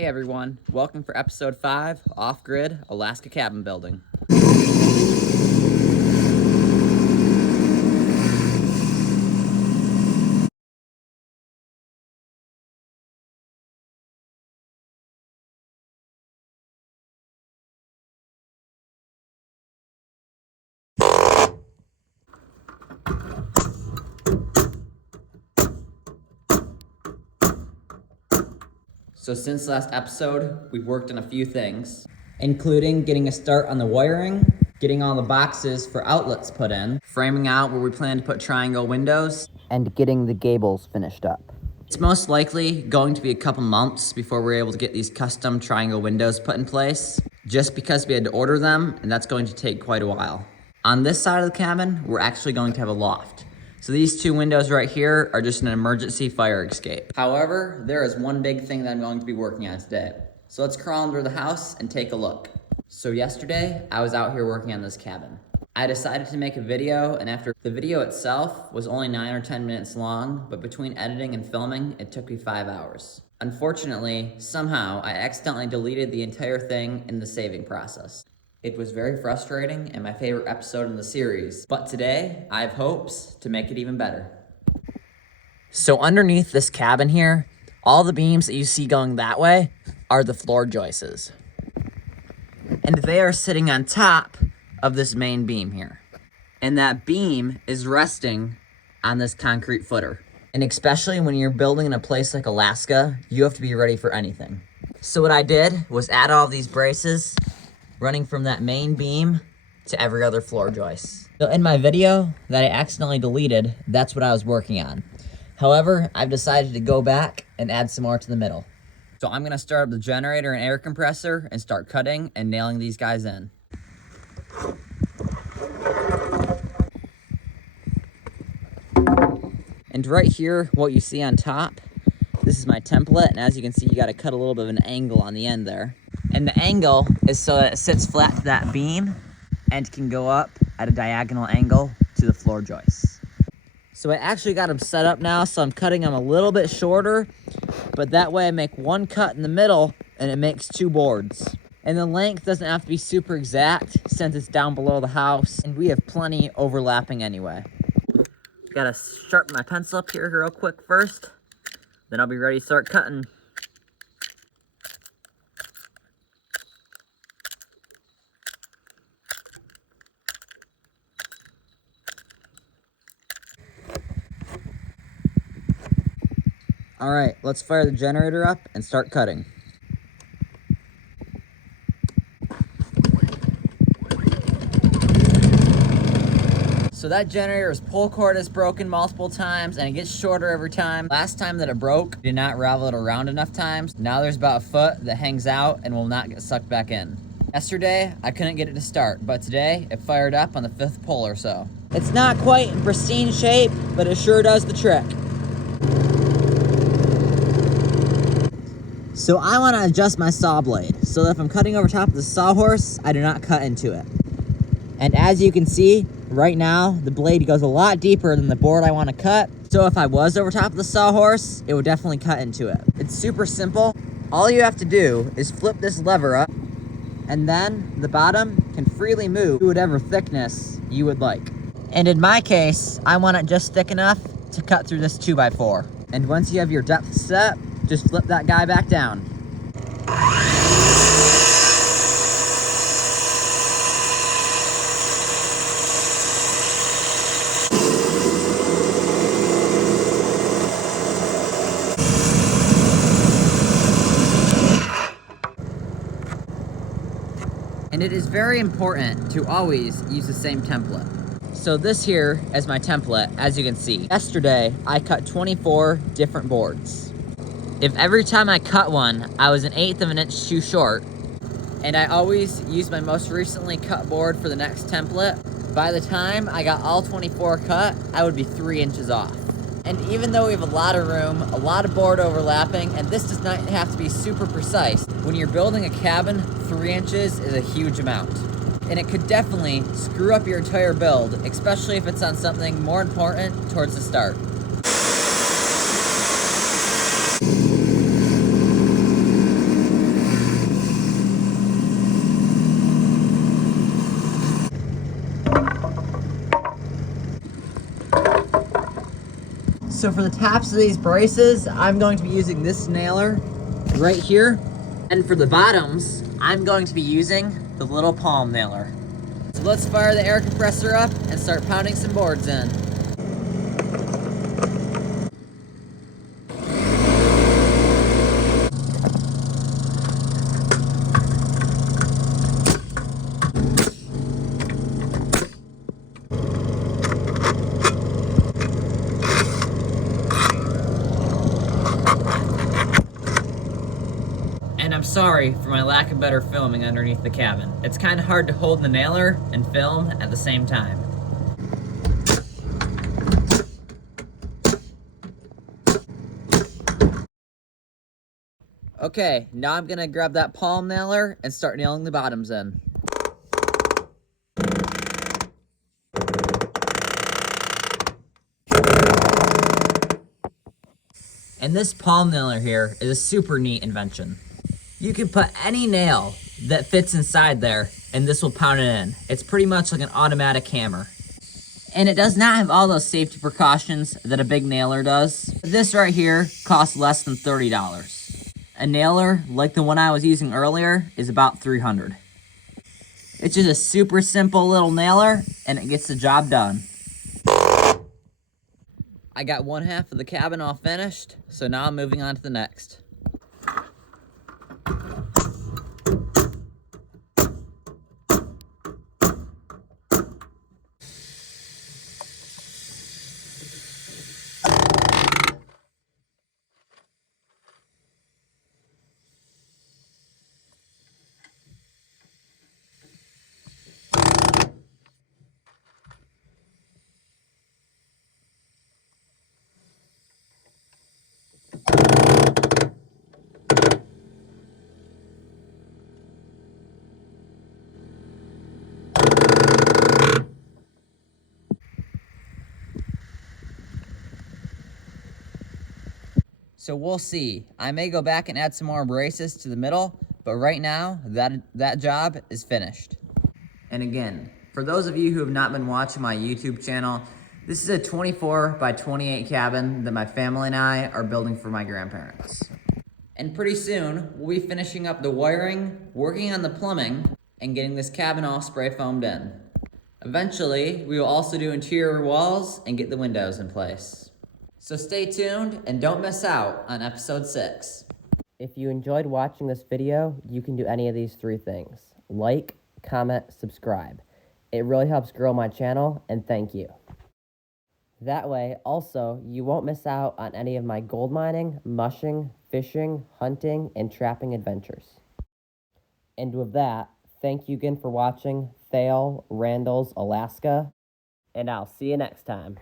Hey everyone, welcome for episode 5, Off-Grid Alaska Cabin Building. So since last episode, we've worked on a few things, including getting a start on the wiring, getting all the boxes for outlets put in, framing out where we plan to put triangle windows, and getting the gables finished up. It's most likely going to be a couple months before we're able to get these custom triangle windows put in place, just because we had to order them, and that's going to take quite a while. On this side of the cabin, we're actually going to have a loft. So these two windows right here are just an emergency fire escape. However, there is one big thing that I'm going to be working on today. So let's crawl under the house and take a look. So yesterday, I was out here working on this cabin. I decided to make a video, and after the video itself was only 9 or 10 minutes long, but between editing and filming, it took me 5 hours. Unfortunately, somehow, I accidentally deleted the entire thing in the saving process. It was very frustrating and my favorite episode in the series, but today I have hopes to make it even better. So underneath this cabin here, all the beams that you see going that way are the floor joists. And they are sitting on top of this main beam here. And that beam is resting on this concrete footer. And especially when you're building in a place like Alaska, you have to be ready for anything. So what I did was add all these braces running from that main beam to every other floor joist. So in my video that I accidentally deleted, that's what I was working on. However, I've decided to go back and add some more to the middle. So I'm gonna start up the generator and air compressor and start cutting and nailing these guys in. And right here, what you see on top, this is my template, and as you can see, you gotta cut a little bit of an angle on the end there. And the angle is so that it sits flat to that beam and can go up at a diagonal angle to the floor joists. So I actually got them set up now, so I'm cutting them a little bit shorter, but that way I make one cut in the middle and it makes 2 boards. And the length doesn't have to be super exact since it's down below the house, and we have plenty overlapping anyway. Gotta sharpen my pencil up here real quick first, then I'll be ready to start cutting. All right, let's fire the generator up and start cutting. So that generator's pull cord is broken multiple times and it gets shorter every time. Last time that it broke, I did not ravel it around enough times. Now there's about a foot that hangs out and will not get sucked back in. Yesterday, I couldn't get it to start, but today it fired up on the 5th pull or so. It's not quite in pristine shape, but it sure does the trick. So I want to adjust my saw blade so that if I'm cutting over top of the sawhorse, I do not cut into it. And as you can see, right now, the blade goes a lot deeper than the board I want to cut. So if I was over top of the sawhorse, it would definitely cut into it. It's super simple. All you have to do is flip this lever up, and then the bottom can freely move to whatever thickness you would like. And in my case, I want it just thick enough to cut through this 2x4. And once you have your depth set, just flip that guy back down. And it is very important to always use the same template. So this here is my template, as you can see. Yesterday, I cut 24 different boards. If every time I cut one, I was 1/8 of an inch too short, and I always use my most recently cut board for the next template, by the time I got all 24 cut, I would be 3 inches off. And even though we have a lot of room, a lot of board overlapping, and this does not have to be super precise, when you're building a cabin, 3 inches is a huge amount. And it could definitely screw up your entire build, especially if it's on something more important towards the start. So for the tops of these braces, I'm going to be using this nailer right here. And for the bottoms, I'm going to be using the little palm nailer. So let's fire the air compressor up and start pounding some boards in. And I'm sorry for my lack of better filming underneath the cabin. It's kind of hard to hold the nailer and film at the same time. Okay, now I'm gonna grab that palm nailer and start nailing the bottoms in. And this palm nailer here is a super neat invention. You can put any nail that fits inside there and this will pound it in. It's pretty much like an automatic hammer. And it does not have all those safety precautions that a big nailer does. This right here costs less than $30. A nailer, like the one I was using earlier, is about $300. It's just a super simple little nailer and it gets the job done. I got one half of the cabin all finished, so now I'm moving on to the next. So we'll see. I may go back and add some more braces to the middle, but right now, that job is finished. And again, for those of you who have not been watching my YouTube channel, this is a 24 by 28 cabin that my family and I are building for my grandparents. And pretty soon, we'll be finishing up the wiring, working on the plumbing, and getting this cabin all spray foamed in. Eventually, we will also do interior walls and get the windows in place. So stay tuned and don't miss out on episode 6. If you enjoyed watching this video, you can do any of these 3 things. Like, comment, subscribe. It really helps grow my channel, and thank you. That way, also, you won't miss out on any of my gold mining, mushing, fishing, hunting, and trapping adventures. And with that, thank you again for watching Thale Randall's Alaska, and I'll see you next time.